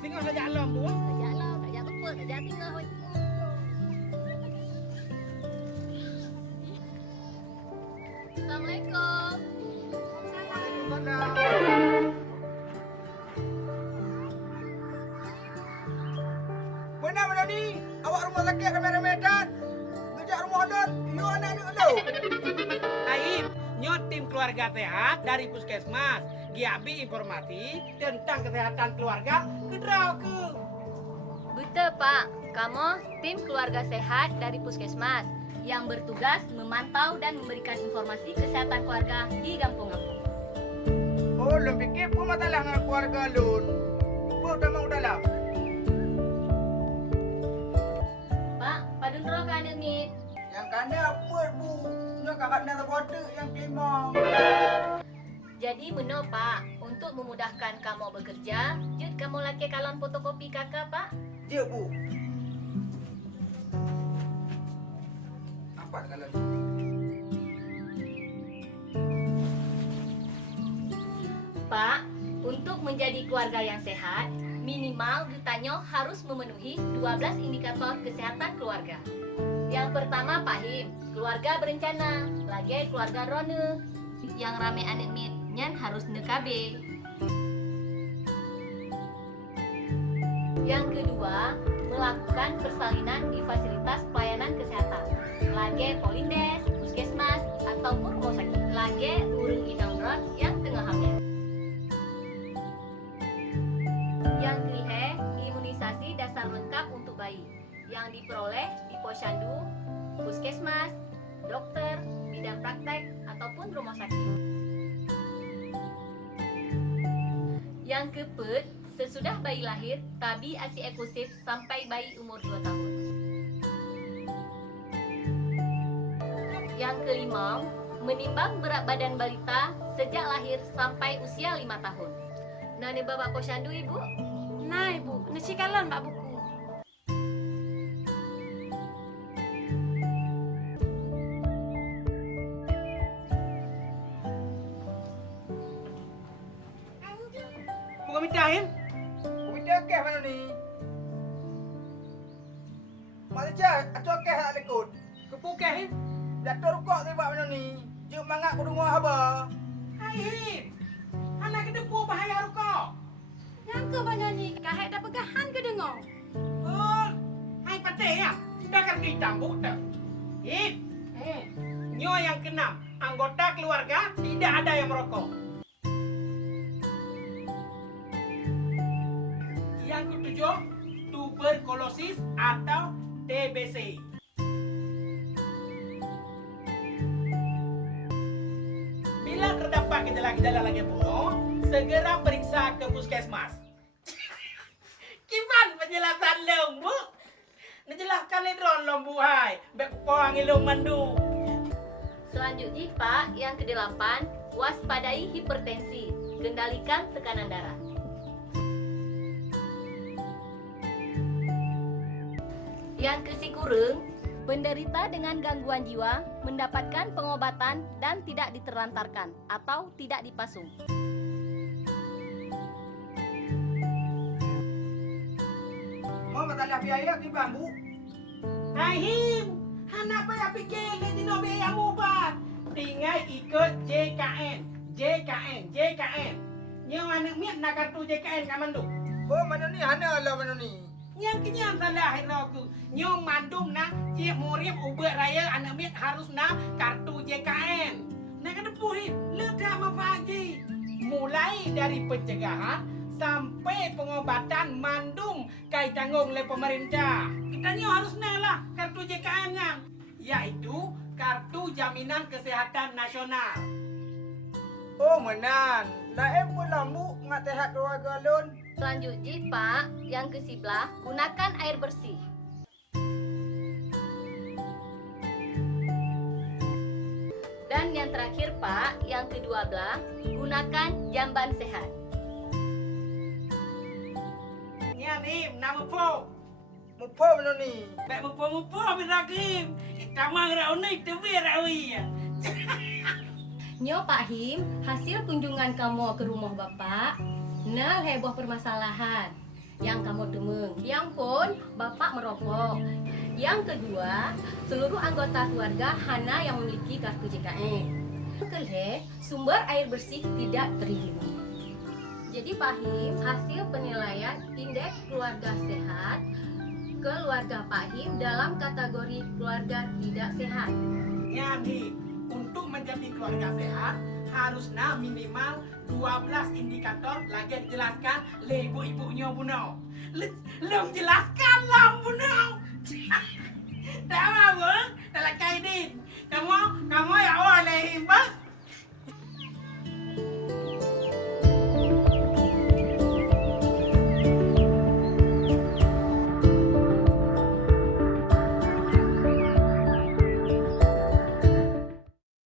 singgah saja alam bu. Sajak lah, sajak apa? Sajak tinggal. Hoi. Assalamualaikum. Benar benar ni. Awak rumah sakit ramai-ramai dan ngejak rumah dan you anak ni elu. Aib, nyot tim keluarga sehat dari puskesmas. Giabi informasi tentang kesehatan keluarga ke ke. Betul, Pak. Kamu tim keluarga sehat dari puskesmas yang bertugas memantau dan memberikan informasi kesehatan keluarga di kampung-kampung. Oh, lu fikir pun masalah dengan keluarga lu. Pun dah mau dalam. Pak, padun terus kan mit. Yang kena apa bu? Nak kakak nak water yang kemang. Jadi benar, Pak. Untuk memudahkan kamu bekerja, jut kamu laki kalon fotokopi kakak, Pak. Dia bu. Apa kalau ni? Pak, untuk menjadi keluarga yang sehat, minimal ditanya harus memenuhi 12 indikator kesehatan keluarga. Yang pertama, Pak Him, keluarga berencana, lagi keluarga Rone. Yang rame anet mit, nyan harus nekabe. Yang kedua, melakukan persalinan di fasilitas pelayanan kesehatan, lagi polindes, puskesmas, ataupun rumah sakit, lagi urung inang berat yang tengah hamil. Yang ketiga, imunisasi dasar lengkap untuk bayi yang diperoleh di posyandu, puskesmas, dokter, bidang praktek, ataupun rumah sakit. Yang keempat, sesudah bayi lahir, tabi ASI eksklusif sampai bayi umur 2 tahun. Yang kelima, menimbang berat badan balita sejak lahir sampai usia 5 tahun. Nah, ni bapak posyandu ibu? Nah, ibu, nasi kalon mbak buku. Bukan minta Aib. Kita kes mana ni? Malaysia, atau kes tak lekut. Kepukeh Aib. Datuk rukuk tiba mana ni? Juk mangak ku dengar haba. Aib. Anak kita buah bahaya rokok. Yang ke mana ni? Kahek dah pegahan ke dengar? Oh, Aib patih ya. Dah kan ditambuk dah. Aib. Nyo yang keenam, anggota keluarga tidak ada yang merokok. Yang ketujuh, tuberkulosis atau TBC. Bila terdapat gejala-gejala lagi bunuh, segera periksa ke puskesmas. Gimana penjelasan lembu? Menjelaskan ledron lembu hai. Bek poang ilung mandu. Selanjutnya, Pak, yang kedelapan, waspadai hipertensi, kendalikan tekanan darah. Yang kesikurung, penderita dengan gangguan jiwa mendapatkan pengobatan dan tidak diterlantarkan atau tidak dipasung. Mau masalah biaya tiba bu. Ahim, anak payah fikir ni dino biaya ubat. Tinggal ikut JKN. JKN. Yang anak miat nak kartu JKN kat mandu. Oh mana ni? Hana lah mana ni? Yang kenyang salah hiraku. Nyom mandum na cik murid ubat raya anak miat harus na kartu JKN. Nak kena puhin, ledah mafagi. Mulai dari pencegahan sampai pengobatan mandum kai tanggung oleh pemerintah. Katanya harus lah kartu JKN kan, yaitu kartu jaminan kesehatan nasional. Oh menan. Lain pula bu ngat sehat keluarga lun. Selanjutnya, Pak, yang ke-11, gunakan air bersih. Dan yang terakhir, Pak, yang ke-12, gunakan jamban sehat. Nya ni nama po. Mupa mana ni? Baik mupo birakim. Itamang rauni tebi rawi. Nyo Pak Him, hasil kunjungan kamu ke rumah Bapak, nol heboh permasalahan. yang kamu demeng. Yang pun bapak merokok. Yang kedua, seluruh anggota keluarga hana yang memiliki kartu JKN. Kelih, sumber air bersih tidak terlindungi. Jadi Pahim, hasil penilaian indeks keluarga sehat keluarga Pahim dalam kategori keluarga tidak sehat. Nyani, untuk menjadi keluarga sehat harusnya minimal 12 indikator lagi jelaskan le ibu-ibunya buno. Lem jelaskan